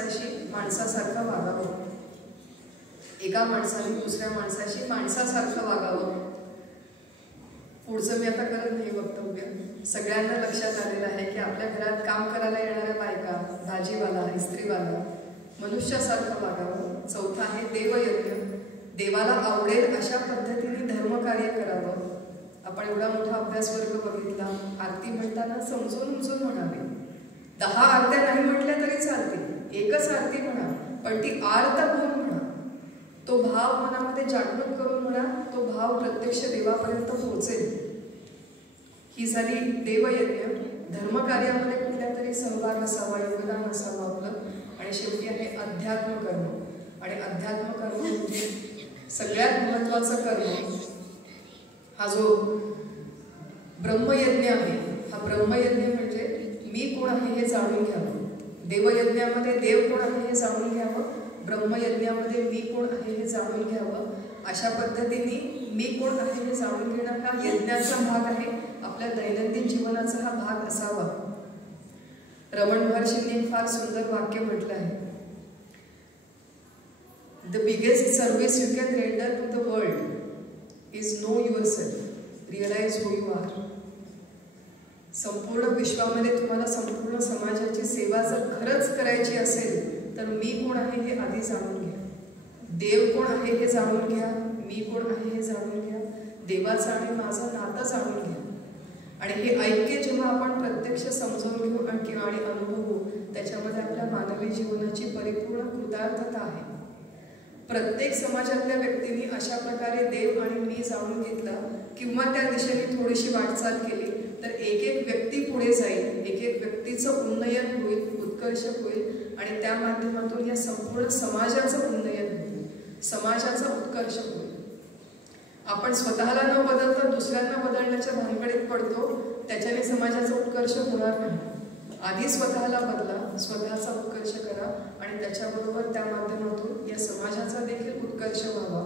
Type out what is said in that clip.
माणसाशी माणसासारखं वागावं, एका माणसाने दुसऱ्या माणसाशी माणसासारखं वागावं. पुढचं मी आता करत नाही वक्तव्य. सगळ्यांना लक्षात आलेलं आहे की आपल्या घरात काम करायला येणाऱ्या बायका, भाजीवाला, इस्त्रीवाला मनुष्यासारखं वागावं. चौथा आहे देवयज्ञ. देवाला आवडेल अशा पद्धतीने धर्मकार्य करावं. आपण एवढा मोठा अभ्यासवर्ग बघितला. आरती म्हणताना समजून उमजून म्हणावी. 10 आरत्या नाही म्हटल्या तरी चालतील, एकच आरती म्हणा, पण ती आर्त होऊन म्हणा. तो भाव मनामध्ये जागृत करून म्हणा. तो भाव प्रत्यक्ष देवापर्यंत पोहोचेल. ही झाली देवयज्ञ. धर्मकार्यामध्ये कुठल्या तरी सहभाग असावा, योगदान असावं आपलं. आणि शेवटी आहे अध्यात्म कर्म. आणि अध्यात्म कर्म म्हणजे सगळ्यात महत्त्वाचं कर्म हा जो ब्रह्मयज्ञ आहे. हा ब्रह्मयज्ञ म्हणजे मी कोण आहे हे जाणून घ्यावं. देवयज्ञामध्ये देव कोण आहे हे जाणून घ्यावं, ब्रह्मयज्ञामध्ये मी कोण आहे हे जाणून घ्यावं. अशा पद्धतीने मी कोण आहे हे जाणून घेणं हा यज्ञाचा भाग आहे. आपल्या दैनंदिन जीवनाचा हा भाग असावा. रमण महर्षींनी एक फार सुंदर वाक्य म्हटलं आहे. The biggest service you can render to the world is know yourself, realise who you are. संपूर्ण विश्वामध्ये तुम्हाला संपूर्ण समाजाची सेवा जर खरंच करायची असेल तर मी कोण आहे हे आधी जाणून घ्या. देव कोण आहे हे जाणून घ्या, मी कोण आहे हे जाणून घ्या, देवाचं आणि माझं नातं जाणून घ्या. आणि हे ऐक्य जेव्हा आपण प्रत्यक्ष समजावून घेऊ आणि अनुभवू, त्याच्यामध्ये आपल्या मानवी जीवनाची परिपूर्ण कृतार्थता आहे. प्रत्येक समाजातल्या व्यक्तींनी अशा प्रकारे देव आणि मी जाणून घेतला किंवा त्या दिशेने थोडीशी वाटचाल केली तर एक एक व्यक्ती पुढे जाईल, एक एक व्यक्तीचं उन्नयन होईल, उत्कर्ष होईल. आणि त्या माध्यमातून या संपूर्ण समाजाचं उन्नयन होईल, समाजाचा उत्कर्ष होईल. आपण स्वतःला न बदलता दुसऱ्यांना बदलण्याच्या भानगडीत पडतो, त्याच्याने समाजाचा उत्कर्ष होणार नाही. आधी स्वतःला बदला, स्वतःचा उत्कर्ष करा आणि त्याच्याबरोबर त्या माध्यमातून या समाजाचा देखील उत्कर्ष व्हावा.